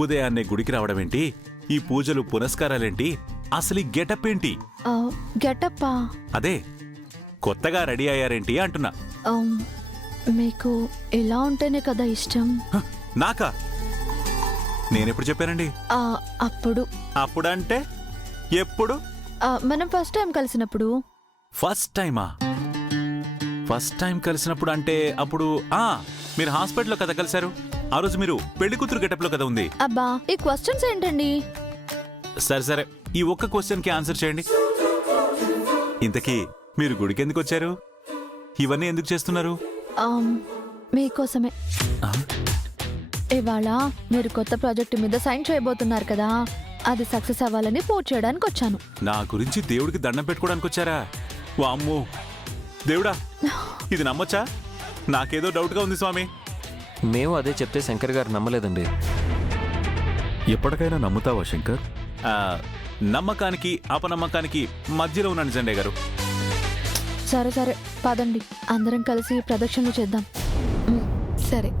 ఉదయాన్నే గుడికి రావడమేంటి? ఈ పూజలు పునస్కారాలేంటి? అసలు ఈ గెటప్ ఏంటి? గెటప్పా? అదే కొత్తగా రెడీ అయ్యారేంటి అంటున్నా. మీకు ఇలా ఉంటేనే కదా ఇష్టం. నాకా? నేనెప్పుడు చెప్పానండి? అప్పుడంటే ఎప్పుడు? మనం ఫస్ట్ టైం కలిసినప్పుడు. ఫస్ట్ టైమా? ఫస్ట్ టైం కలిసినప్పుడు అంటే అప్పుడు మీరు హాస్పిటల్లో కదా కలిశారు. ఆ రోజు మీరు పెళ్లి కూతురు గెటప్లో కదా ఉంది. అబ్బా, ఈ క్వశ్చన్స్ ఏంటండి? సరే సరే, ఈ ఒక్క క్వశ్చన్కి ఆన్సర్ చేయండి. ఇంతకీ మీరు గుడికి ఎందుకు వచ్చారు? ఇవన్నీ ఎందుకు చేస్తున్నారు? మీకోసమే. ఇవాళ మీరు కొత్త ప్రాజెక్టు మీద సైన్ చేయబోతున్నారు కదా, అది సక్సెస్ అవ్వాలని పోస్ట్ చేయడానికి వచ్చాను. నా గురించి దేవుడికి దండం పెట్టుకోవడానికి వచ్చారా? వామ్మో దేవుడా, ఇది నమ్మొచ్చా? నాకేదో డౌట్గా ఉంది స్వామి. మేము అదే చెప్తే శంకర్ గారు నమ్మలేదండి. ఎప్పటికైనా నమ్ముతావా శంకర్? నమ్మకానికి అపనమ్మకానికి మధ్యలో ఉన్నాను సండే గారు. సరే సరే, పదండి అందరం కలిసి ప్రదక్షిణలు చేద్దాం. సరే.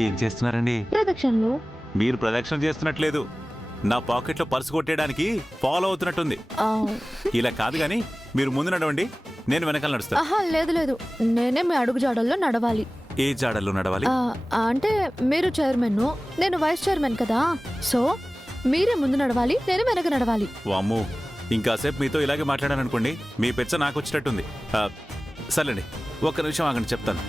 ఏం చేస్తున్నారండి? ప్రదక్షిణలు. మీరు ప్రదక్షిణ చేస్తున్నట్లేదు, నా పాకెట్లో పర్సు కొట్టేయడానికి ఫాలో అవుతున్నట్టుంది. ఇలా కాదు గాని మీరు ముందు నడవండి, నేను వెనకాల నడుస్తా. లేదు లేదు, నేనే మీ అడుగు జాడల్లో నడవాలి. ఏ జాడల్లో నడవాలి? అంటే మీరు చైర్మన్, నేను వైస్ చైర్మన్ కదా, సో మీరే ముందు నడవాలి, నేను వెనక నడవాలి. వామ్మో, ఇంకాసేపు మీతో ఇలాగే మాట్లాడాననుకోండి, మీ పెచ్చ నాకు వచ్చేటట్టుంది. సర్లేండి, ఒక్క నిమిషం ఆగండి, చెప్తాను.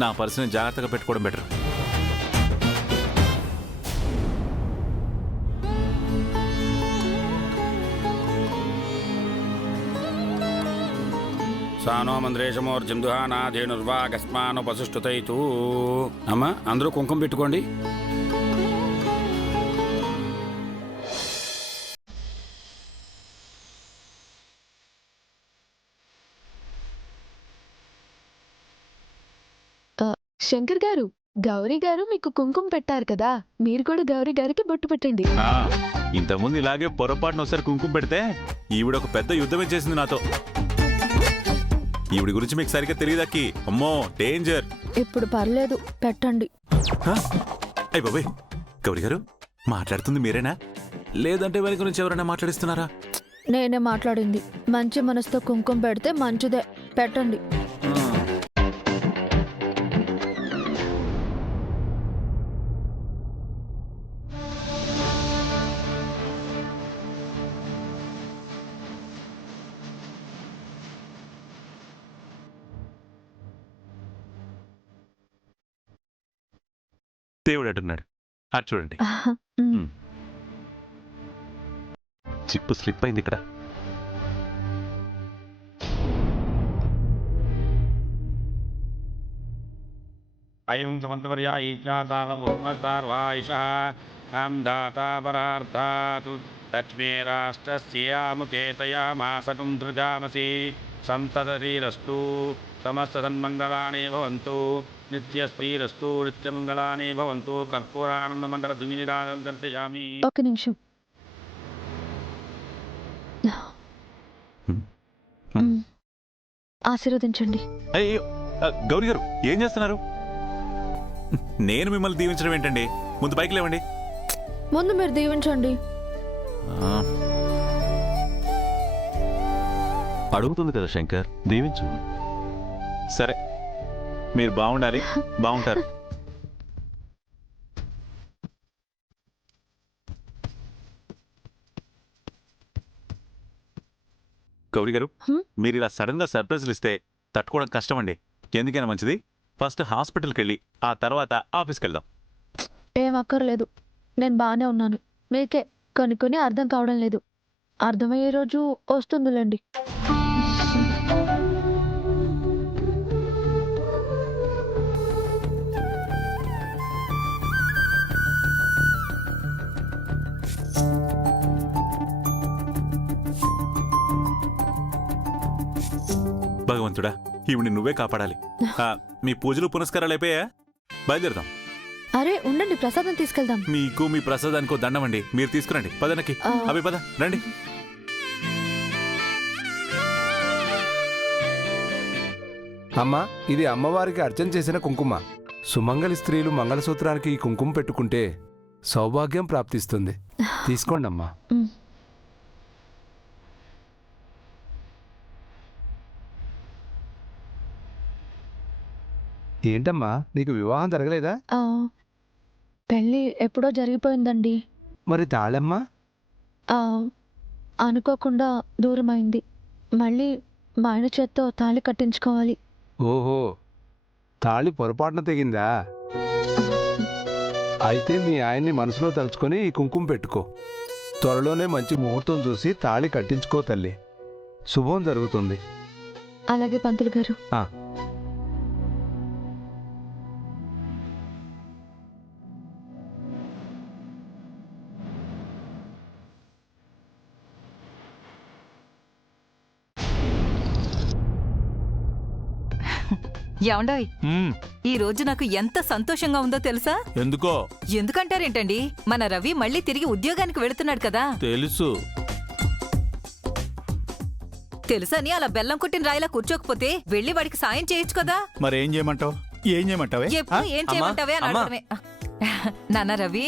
నా పర్సుని జాగ్రత్తగా పెట్టుకోవడం బెటర్. సానో మంద్రేశమోర్జందుహానాధేనుర్వాగస్మానుపసుష్టుతైతూ. అమ్మా, అందరూ కుంకుమ పెట్టుకోండి. శంకర్ గారు, గౌరీ గారు మీకు కుంకుమ పెట్టారు కదా, మీరు కూడా గౌరీ గారికి బొట్టు పెట్టండి. ఇంతకుముందు ఇలాగే పొరపాటున ఒకసారి కుంకుమ పెడితే ఈవిడ ఒక పెద్ద యుద్ధమే చేసింది నాతో. ఈవిడి గురించి మీకు సరిగ్గా తెలియదక్కి. అమ్మో డేంజర్. ఇప్పుడు పర్లేదు, పెట్టండి. అయ్య బాబాయ్, గౌరీ గారు మాట్లాడుతుంది మీరేనా, లేదంటే వెనక నుంచి ఎవరైనా మాట్లాడిస్తున్నారా? నేనే మాట్లాడింది. మంచి మనసుతో కుంకుమ పెడితే మంచిదే, పెట్టండి. దేవుడు అంటున్నాడు, అది చూడండి. చిప్పు స్లిప్ అయింది ఇక్కడ. అయం సమంతవర్యా ఈజ్ఞాతార్వాయిషః దాతాపరార్థాతు లక్ష్మీ రాష్ట్రస్యాముకేతయామాసకం ధృజామసి సంతతీరస్తు సమస్తసన్మంగళాని భవంతు నిత్యశ్రీరస్తు నిత్యమంగళాని భవంతు. కర్పూరానందమంగళ ధూమినిరాజం దర్శయామి. ఒక నిమిషం. ఆశీర్వదించండి. అయ్యో గౌరీ గారు ఏం చేస్తున్నారు? నేను మిమ్మల్ని దీవించడం ఏంటండి? ముందు పైకి లేవండి. ముందు మీరు దీవించండి. ఆ, అడుగుతుంది కదా శంకర్, దీవించు. సరే, మీరు బాగుండాలి, బాగుంటారు. గౌరీ గారు, హ్మ్? మీరు ఇలా సడన్ గా సర్ప్రైజ్లు ఇస్తే తట్టుకోవడం కష్టం అండి. ఎందుకైనా మంచిది ఫస్ట్ హాస్పిటల్కి వెళ్ళి ఆ తర్వాత ఆఫీస్కి వెళ్దాం. ఏం అక్కర్లేదు, నేను బాగానే ఉన్నాను. మీకే కొన్ని అర్థం కావడం లేదు. అర్థమయ్యే రోజు వస్తుందిలేండి. భగవంతుడా, ఈవిని నువ్వే కాపాడాలి. మీ పూజలు పునస్కారాలు అయిపోయా? బయలుదేరదాం. అరే ఉండండి, ప్రసాదం తీసుకెళ్దాం. మీకు మీ ప్రసాదానికో దండమండి. మీరు తీసుకురండి. పదనకి ఆ. అవి పద రండి. అమ్మా, ఇది అమ్మవారికి అర్చన చేసిన కుంకుమ. సుమంగళి స్త్రీలు మంగళసూత్రానికి ఈ కుంకుమ పెట్టుకుంటే సౌభాగ్యం ప్రాప్తిస్తుంది. తీసుకోండి అమ్మా. ఉమ్. ఏంటమ్మా, నీకు వివాహం జరగలేదా? ఆ, పెళ్ళి ఎప్పుడో జరిగిపోయిందండి. మరి తాళమ్మా? ఆ, అనుకోకుండా దూరమైంది. మళ్ళీ మా ఆయన చేత్తో తాళి కట్టించుకోవాలి. ఓహో, తాళి పొరపాటున తెగిందా? అయితే మీ ఆయన్ని మనసులో తలుచుకొని ఈ కుంకుమ పెట్టుకో. త్వరలోనే మంచి ముహూర్తం చూసి తాళి కట్టించుకో తల్లి. శుభం జరుగుతుంది. అలాగే పంతులు గారు. ఆ. ఏమండోయ్, ఈ రోజు నాకు ఎంత సంతోషంగా ఉందో తెలుసా? ఎందుకో? ఎందుకంటారేంటండి, మన రవి మళ్ళీ తిరిగి ఉద్యోగానికి వెళుతున్నాడు కదా. తెలుసు. తెలుసని అలా బెల్లం కొట్టిన రాయిలా కూర్చోకపోతే వెళ్ళి వాడికి సాయం చేయొచ్చు కదా. మరేం చేయమంటావు? ఏం చేయమంటావే? ఎప్పుడు ఏం చేయమంటావే అని అమ్మా. అడగడమే. నాన్న రవి,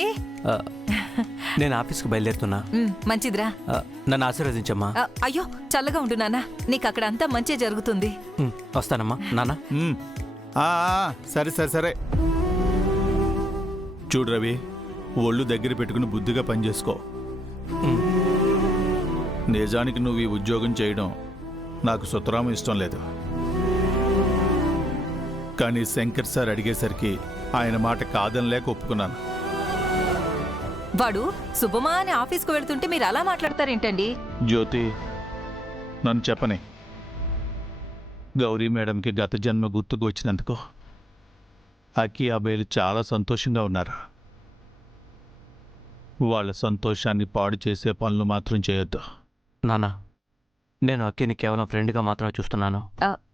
నేను ఆఫీస్కి బయలుదేరుతున్నా. మంచిదిరా. నన్ను ఆశీర్వదించమ్మా. అయ్యో, చల్లగా ఉండు నాన్న, నీకు అక్కడ అంతా మంచి జరుగుతుంది. వస్తానమ్మా నాన్న. సరే సరే సరే. చూడు రవి, ఒళ్ళు దగ్గర పెట్టుకుని బుద్ధిగా పనిచేసుకో. నిజానికి నువ్వు ఈ ఉద్యోగం చేయడం నాకు సుతరాము ఇష్టం లేదు. కానీ శంకర్ సార్ అడిగేసరికి ఆయన మాట కాదనిలేక ఒప్పుకున్నాను. వాడు శుభమా అని ఆఫీస్కు వెళ్తుంటే మీరు అలా మాట్లాడతారేంటండి? జ్యోతి, నన్ను చెప్పని. గౌరీ మేడంకి గత జన్మ గుర్తుకు వచ్చినందుకు అక్కి అబ్బాయిలు చాలా సంతోషంగా ఉన్నారు. వాళ్ళ సంతోషాన్ని పాడు చేసే పనులు మాత్రం చేయొద్దు. నాన్న, నేను అక్కిని కేవలం ఫ్రెండ్గా మాత్రమే చూస్తున్నాను.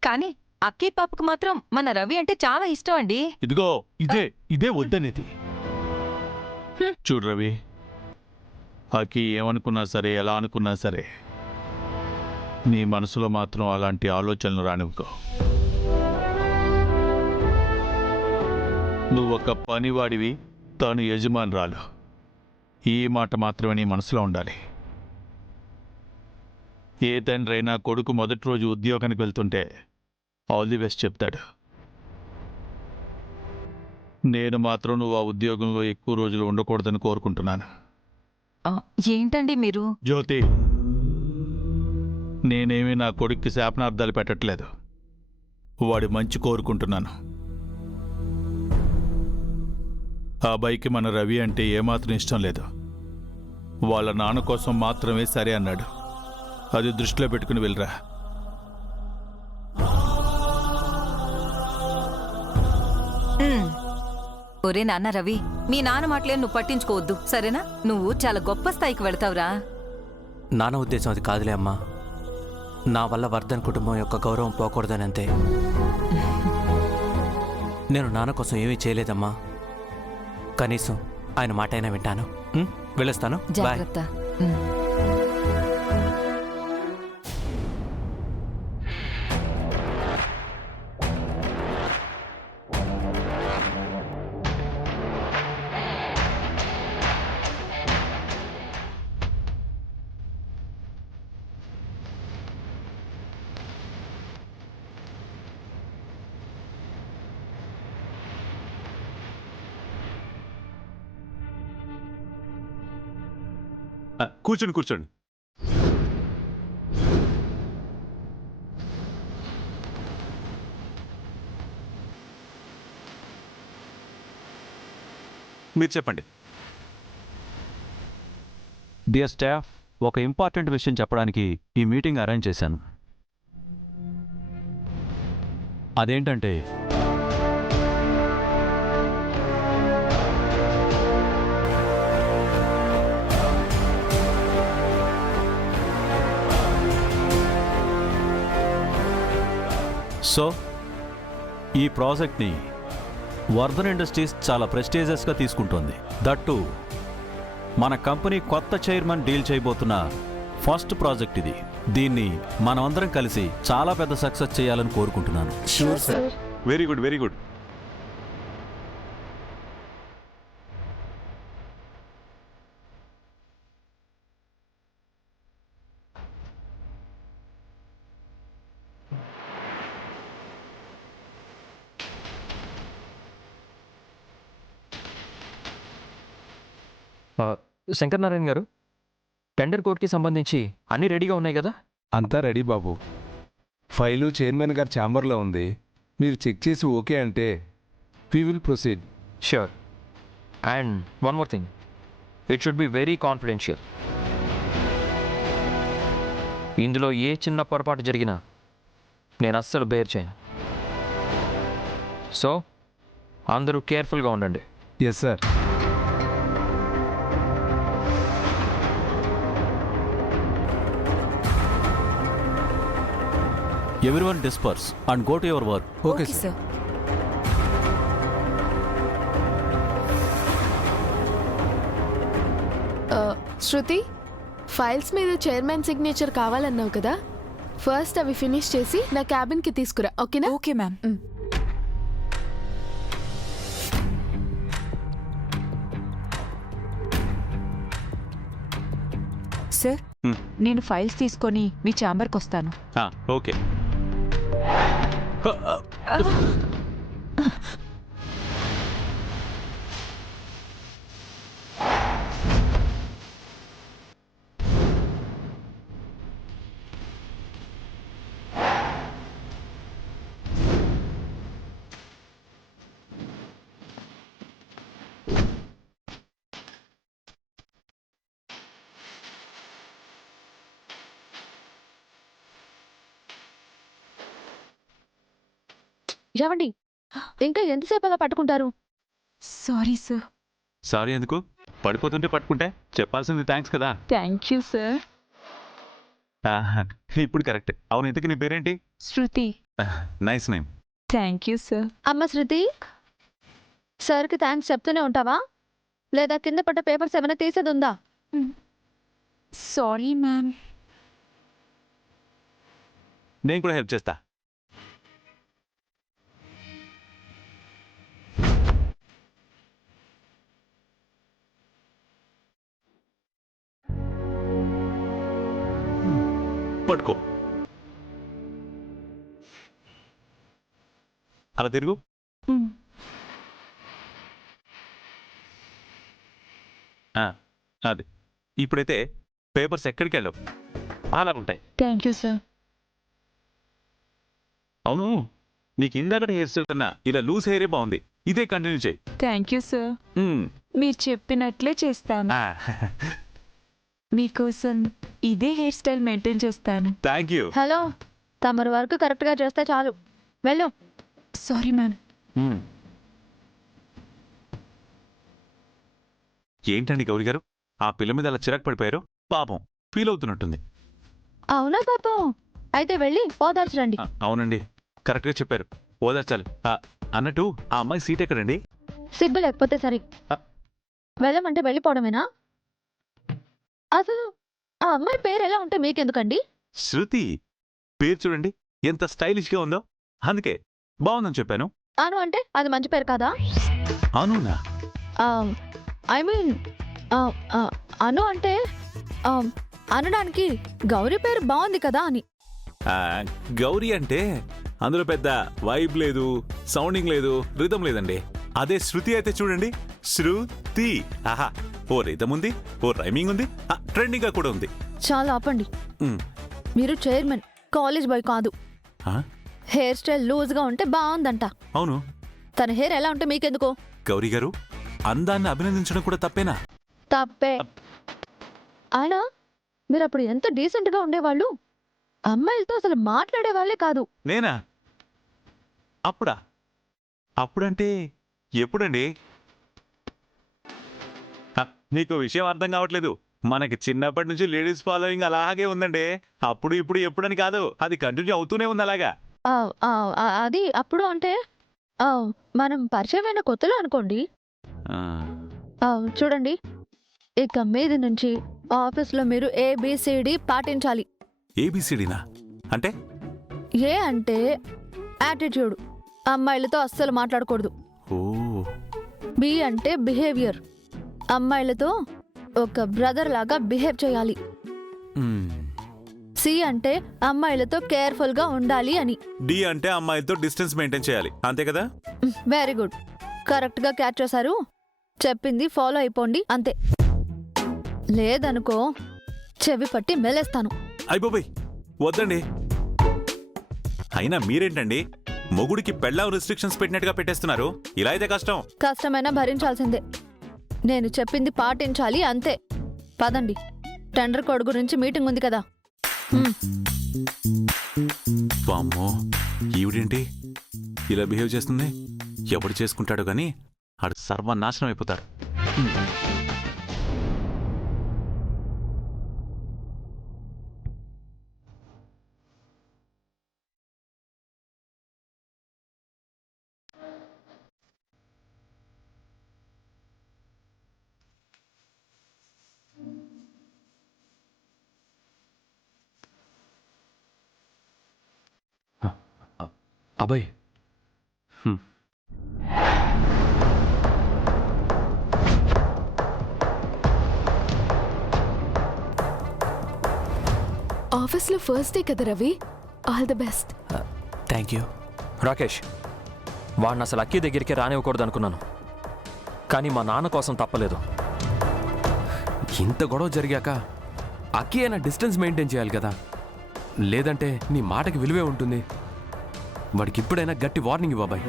కానీ అక్కీ పాపకు మాత్రం మన రవి అంటే చాలా ఇష్టం అండి. ఇదిగో ఇదే వద్దనేది. చూడు రవి, అక్కి ఏమనుకున్నా సరే, ఎలా అనుకున్నా సరే, నీ మనసులో మాత్రం అలాంటి ఆలోచనలు రానివ్వకో. నువ్వొక పనివాడివి, తాను యజమానురాలు. ఈ మాట మాత్రమే నీ మనసులో ఉండాలి. ఏ తండ్రి అయినా కొడుకు మొదటి రోజు ఉద్యోగానికి వెళ్తుంటే ఆల్ ది బెస్ట్ చెప్తాడు. నేను మాత్రం నువ్వు ఆ ఉద్యోగంలో ఎక్కువ రోజులు ఉండకూడదని కోరుకుంటున్నాను. ఏంటండి మీరు? జ్యోతి, నేనేమి నా కొడుక్కి శాపనార్థాలు పెట్టట్లేదు. వాడి మంచి కోరుకుంటున్నాను. ఆ అబ్బాయికి మన రవి అంటే ఏమాత్రం ఇష్టం లేదు. వాళ్ళ నాన్న కోసం మాత్రమే సరే అన్నాడు. అది దృష్టిలో పెట్టుకుని వెళ్ళరా. ఒరే నాన్న రవి, మీ నాన్న మాటలే నువ్వు పట్టించుకోవద్దు, సరేనా? నువ్వు చాలా గొప్ప స్థాయికి వెళతావురా. నాన్న ఉద్దేశం అది కాదులే అమ్మా. నా వల్ల వర్ధన్ కుటుంబం యొక్క గౌరవం పోకూడదని అంతే. నేను నాన్న కోసం ఏమీ చేయలేదమ్మా. కనీసం ఆయన మాట అయినా వింటాను. వెళ్ళొస్తాను. బాయ్. జాగ్రత్త. కూర్చోండి కూర్చోండి. మీరు చెప్పండి. డియర్ స్టాఫ్, ఒక ఇంపార్టెంట్ విషయం చెప్పడానికి ఈ మీటింగ్ అరేంజ్ చేశాను. అదేంటంటే సో ఈ ప్రాజెక్ట్ని వర్ధన్ ఇండస్ట్రీస్ చాలా ప్రెస్టీజియస్గా తీసుకుంటోంది. దట్టు మన కంపెనీ కొత్త చైర్మన్ డీల్ చేయబోతున్న ఫస్ట్ ప్రాజెక్ట్ ఇది. దీన్ని మనమందరం కలిసి చాలా పెద్ద సక్సెస్ చేయాలని కోరుకుంటున్నాను. Very good very good. Shankar Narayana గారు, టెండర్ కోడ్కి సంబంధించి అన్నీ రెడీగా ఉన్నాయి కదా? అంతా రెడీ బాబు. ఫైలు చైర్మన్ గారి ఛాంబర్లో ఉంది. మీరు చెక్ చేసి ఓకే అంటే we will proceed. Sure. And one more thing, it should be very confidential. ఇందులో ఏ చిన్న పొరపాటు జరిగినా నేను అస్సలు బేర్ చేయను. సో అందరూ కేర్ఫుల్గా ఉండండి. Yes sir. Everyone disperse and go to your work. Okay sir. Shruti, files మీద చైర్మన్ సిగ్నేచర్ కావాలన్నావు కదా, ఫస్ట్ అవి ఫినిష్ చేసి నా క్యాబిన్కి తీసుకురా, ఓకేనా? Okay ma'am. సార్, నేను ఫైల్స్ తీసుకొని మీ ఛాంబర్కి వస్తాను. ఓకే. ఏవండి, ఇంకా ఎంతసేపు అలా పట్టుకుంటారు? Sorry sir. సారీ ఎందుకు? పడిపోతుంటే పట్టుకుంటే చెప్పాల్సింది థ్యాంక్స్ కదా. Thank you sir. ఇప్పుడు కరెక్ట్. అవును, ఇంతకీ నీ పేరేంటి? Shruti. Nice name. Thank you sir. అమ్మ శృతి, సార్కి థ్యాంక్స్ చెప్తూనే ఉంటావా, లేదా కింద పడ్డ పేపర్స్ ఏమైనా తీసేది ఉందా? Sorry ma'am. నేను కూడా హెల్ప్ చేస్తా. పట్టుకో. అలా తిరుగు. అది ఇప్పుడైతే పేపర్స్ ఎక్కడికి వెళ్ళవు, అలా ఉంటాయి. Thank you sir. అవును, నీకు ఇందాక హెయిర్ స్టైల్ కన్నా ఇలా లూజ్ హెయిరే బాగుంది. ఇదే కంటిన్యూ చేయి. Thank you sir. మీరు చెప్పినట్లే చేస్తాను. మీకోసం ఇదే హెయిర్ స్టైల్ మెయింటైన్ చేస్తాను. Thank you. హలో, తమరు వర్క్ కరెక్ట్గా చేస్తే చాలు. వెళ్ళు. Sorry ma'am. ఏంటండి గౌరీ గారు, ఆ పిల్ల మీద అలా చిరాకు పడిపోయారు? పాపం ఫీల్ అవుతున్నట్టుంది. అవునా పాపం? అయితే వెళ్ళి ఓదార్చరండి. అవునండి, కరెక్ట్గా చెప్పారు, ఓదార్చాలి. అన్నట్టు ఆ అమ్మాయి సీట్ ఎక్కడండి? సిగ్గు లేకపోతే సరే, వెళ్ళమంటే వెళ్ళిపోవడమేనా? అసలు ఆ అమ్మాయి పేరు ఎలా ఉంటే మీకెందుకండి? శృతి పేరు చూడండి ఎంత స్టైలిష్గా ఉందో, అందుకే బాగుందని చెప్పాను. అను అంటే అది మంచి పేరు కాదా? అవునా? ఐ మీన్ అను అంటే అనడానికి గౌరీ పేరు బాగుంది కదా అని. గౌరీ అంటే అందులో పెద్ద వైబ్ లేదు, సౌండింగ్ లేదు, రిథం లేదండి. అదే శృతి అయితే చూడండి, శృతి. ఆహా, ఓ రిథం ఉంది, ఓ రైమింగ్ ఉంది, ట్రెండింగ్ గా కూడా ఉంది. చాలా ఆపండి. మ్, మీరు చైర్మన్, కాలేజ్ బాయ్ కాదు. ఆ, హెయిర్ స్టైల్ లూజ్గా ఉంటే బాగుందంట. అవును తన హెయిర్ ఎలా ఉంటే మీకెందుకో? గౌరీ గారు, అందాన్ని అభినందించడం కూడా తప్పేనా? తప్పే. ఆయన మీరు అప్పుడు ఎంత డీసెంట్గా ఉండేవాళ్ళు, అమ్మాయిలతో అసలు మాట్లాడే వాళ్ళే కాదు. నేనా? అప్పుడా? అప్పుడంటే ఎప్పుడండి? నీకు విషయం అర్థం కావట్లేదు. మనకి చిన్నప్పటి నుంచి లేడీస్ ఫాలోయింగ్ అలాగే ఉందండి. అప్పుడు ఇప్పుడు ఎప్పుడని కాదు, అది కంటిన్యూ అవుతూనే ఉంది అలాగా. అది అప్పుడు అంటే మనం పరిచయమైన కొత్తలో అనుకోండి. చూడండి, ఇక మీద నుంచి ఆఫీస్లో మీరు ABCD పాటించాలి. ఏబిసిడినా అంటే? ఏ అంటే యాటిట్యూడ్, అమ్మాయిలతో అస్సలు మాట్లాడకూడదు. ఓ, B అంటే బిహేవియర్, అమ్మాయిలతో ఒక బ్రదర్ లాగా బిహేవ్ చేయాలి. మ్, C అంటే అమ్మాయిలతో కేర్ఫుల్గా ఉండాలి అని. డి అంటే అమ్మాయిలతో డిస్టెన్స్ మెయింటైన్ చేయాలి, అంతే కదా? వెరీ గుడ్, కరెక్ట్గా క్యాచ్ చేశారు. చెప్పింది ఫాలో అయిపోండి అంతే. లేదనుకో చెవి పట్టి మెలేస్తాను. అయిపోయి వద్దండి. అయినా మీరేంటండి మొగుడికి పెళ్ళాం రిస్ట్రిక్షన్స్ పెట్టినట్టుగా పెట్టేస్తున్నారు? ఇలా అయితే కష్టం. కష్టమైనా భరించాల్సిందే. నేను చెప్పింది పాటించాలి అంతే. పదండి, టెండర్ కోడ్ గురించి మీటింగ్ ఉంది కదా. వామ్మో, ఈవిడేంటి ఇలా బిహేవ్ చేస్తుంది? ఎవడు చేసుకుంటాడు గాని ఆడు సర్వనాశనం అయిపోతాడు. అబ్బాయి, ఆఫీస్లో ఫస్ట్ డే కదా Ravi, all the best. Thank you. Rakesh, వాడిని అసలు అక్కీ దగ్గరికి రానివ్వకూడదు అనుకున్నాను, కానీ మా నాన్న కోసం తప్పలేదు. ఇంత గొడవ జరిగాక అక్కీ అయినా డిస్టెన్స్ మెయింటైన్ చేయాలి కదా, లేదంటే నీ మాటకి విలువే ఉంటుంది. వాడికి ఇప్పుడైనా గట్టి వార్నింగ్ ఇవ్వబాయ్.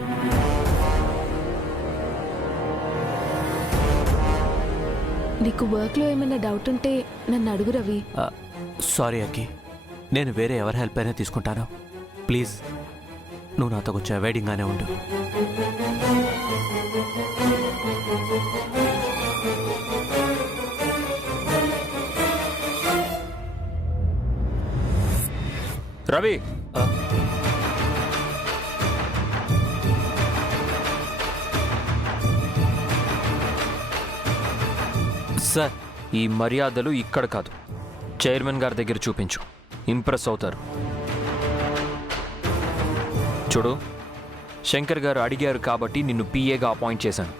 నీకు వర్క్లో ఏమైనా డౌట్ ఉంటే నన్ను అడుగు రవి. సారీ అక్కి, నేను వేరే ఎవరి హెల్ప్ అయినా తీసుకుంటాను. ప్లీజ్ నువ్వు నాతో కొంచెం అవాయిడింగ్గానే ఉండు. రవి, సార్, ఈ మర్యాదలు ఇక్కడ కాదు, చైర్మన్ గారి దగ్గర చూపించు, ఇంప్రెస్ అవుతారు. చూడు, శంకర్ గారు అడిగారు కాబట్టి నిన్ను పిఏగా అపాయింట్ చేశాను,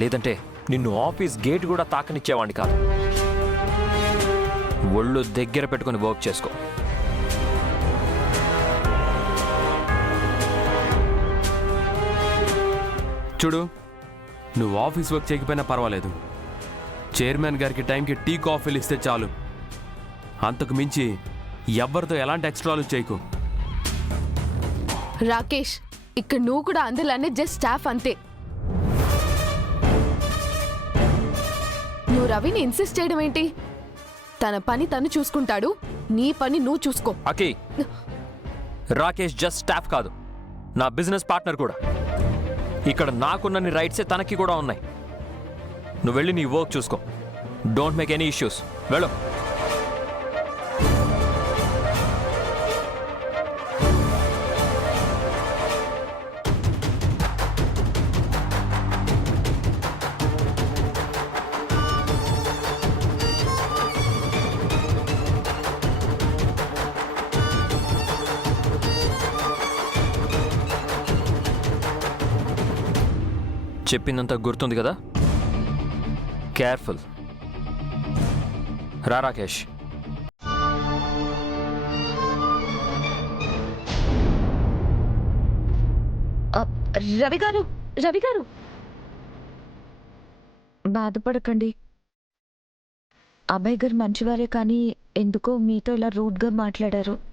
లేదంటే నిన్ను ఆఫీస్ గేట్ కూడా తాకనిచ్చేవాడిని కాదు. ఒళ్ళు దగ్గర పెట్టుకుని వర్క్ చేసుకో. చూడు, నువ్వు ఆఫీస్ వర్క్ చేయకపోయినా పర్వాలేదు, చైర్మన్ గారికి టైంకి టీ కాఫీలు ఇస్తే చాలు. అంతకు మించి ఎవ్వరితో ఎలాంటి ఎక్స్ట్రాలు చేయకు. రాకేష్, ఇక్కడ నువ్వు కూడా అందులోనే జస్ట్ స్టాఫ్ అంతే. నువ్వు రవిని ఇన్సిస్ట్ చేయడం ఏంటి? తన పని తను చూసుకుంటాడు, నీ పని నువ్వు చూసుకో. అకి, రాకేష్ జస్ట్ స్టాఫ్ కాదు, నా బిజినెస్ పార్ట్నర్ కూడా. ఇక్కడ నాకున్నన్ని రైట్సే తనకి కూడా ఉన్నాయి. నువ్వు వెళ్ళి నీ వర్క్ చూసుకో. Don't make any issues. వెళ్ళు. చెప్పిందంతా గుర్తుంది కదా? కేర్ఫుల్. రా రాకేష్. రవి గారు, రవి గారు, బాధపడకండి. అబ్బాయి గారు మంచివారే కానీ ఎందుకో మీతో ఇలా రూడ్గా మాట్లాడారు.